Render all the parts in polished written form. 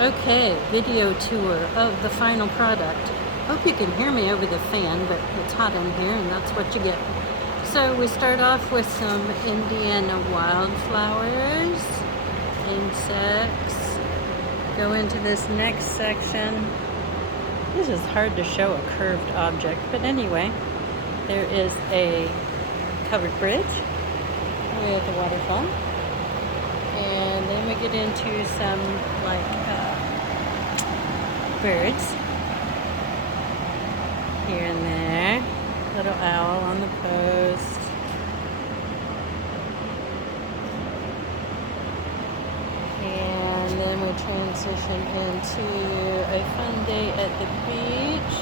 Okay, video tour of the final product. Hope you can hear me over the fan, but it's hot in here and that's what you get. So we start off with some Indiana wildflowers, insects. Go into this next section. This is hard to show a curved object, but anyway, there is a covered bridge with a waterfall. And then we get into some birds here and there. Little owl on the post. And then we transition into a fun day at the beach.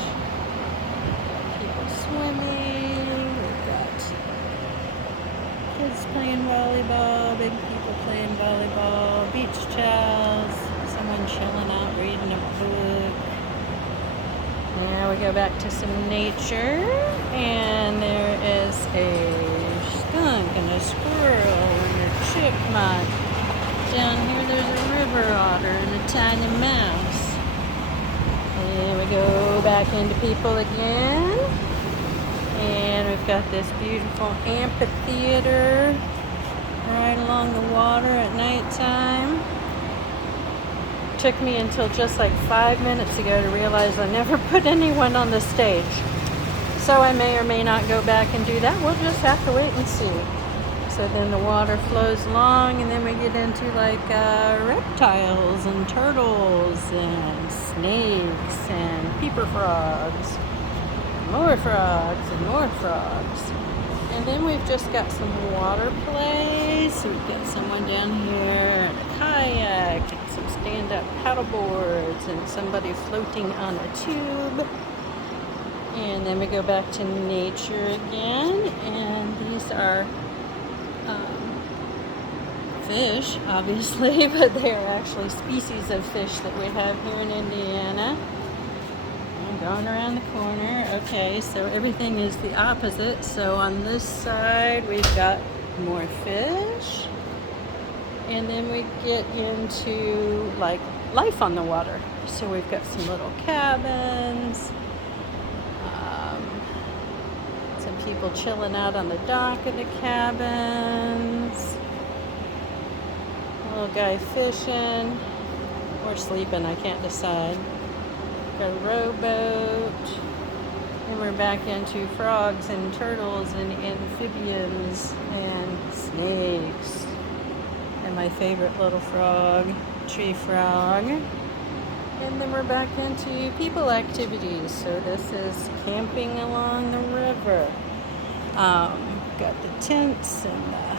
People swimming. We've got kids playing volleyball, big people playing volleyball, beach chows, someone chilling out reading a book. Now we go back to some nature, and there is a skunk and a squirrel and a chipmunk. Down here there's a river otter and a tiny mouse. And we go back into people again. And we've got this beautiful amphitheater right along the water at nighttime. Took me until just like 5 minutes ago to realize I never put anyone on the stage. So I may or may not go back and do that. We'll just have to wait and see. So then the water flows along, and then we get into reptiles and turtles and snakes and peeper frogs. More frogs and more frogs. And then we've just got some water plays. So we've got someone down here in a kayak and some stand-up paddle boards and somebody floating on a tube. And then we go back to nature again. And these are fish, obviously, but they are actually species of fish that we have here in Indiana. Going around the corner. Okay, so everything is the opposite. So on this side we've got more fish, and then we get into life on the water. So we've got some little cabins, some people chilling out on the dock of the cabins, a little guy fishing or sleeping, I can't decide. A rowboat, and we're back into frogs and turtles and amphibians and snakes, and my favorite little frog, tree frog. And then we're back into people activities. So this is camping along the river. Got the tents and the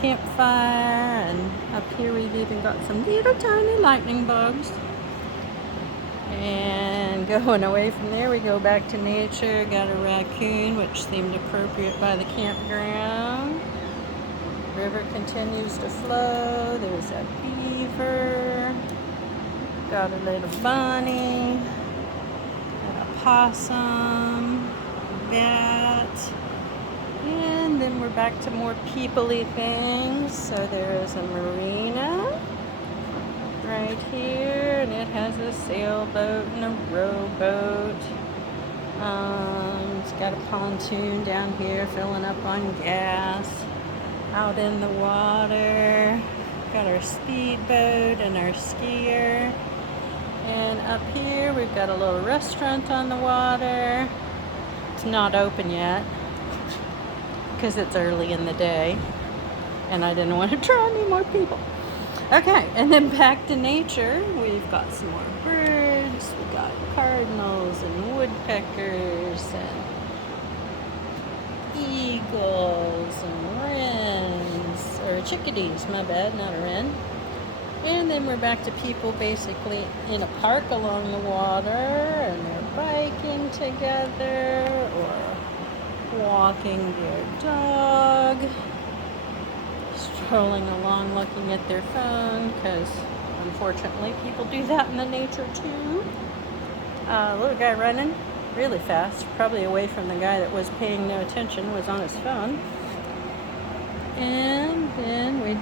campfire, and up here we've even got some little tiny lightning bugs. And going away from there, we go back to nature. Got a raccoon, which seemed appropriate by the campground. River continues to flow. There's a beaver. Got a little bunny. Got a possum. Bat. And then we're back to more people-y things. So there is a marina right here, and it has a sailboat and a rowboat. It's got a pontoon down here filling up on gas out in the water. Got our speedboat and our skier. And up here we've got a little restaurant on the water. It's not open yet because it's early in the day and I didn't want to draw any more people. Okay, and then back to nature. We've got some more birds. We've got cardinals and woodpeckers and eagles and wrens, or chickadees, my bad, not a wren. And then we're back to people basically in a park along the water, and they're biking together or walking their dog. Strolling along looking at their phone, because unfortunately people do that in the nature too. Little guy running really fast, probably away from the guy that was paying no attention, was on his phone. And then we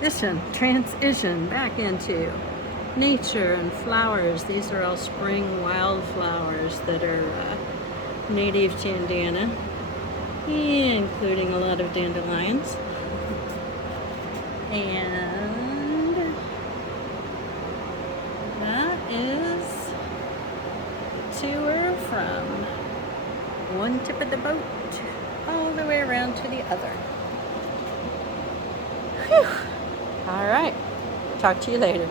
this one, transition back into nature and flowers. These are all spring wildflowers that are native to Indiana, including a lot of dandelions. And that is a tour from one tip of the boat all the way around to the other. Whew. All right, talk to you later.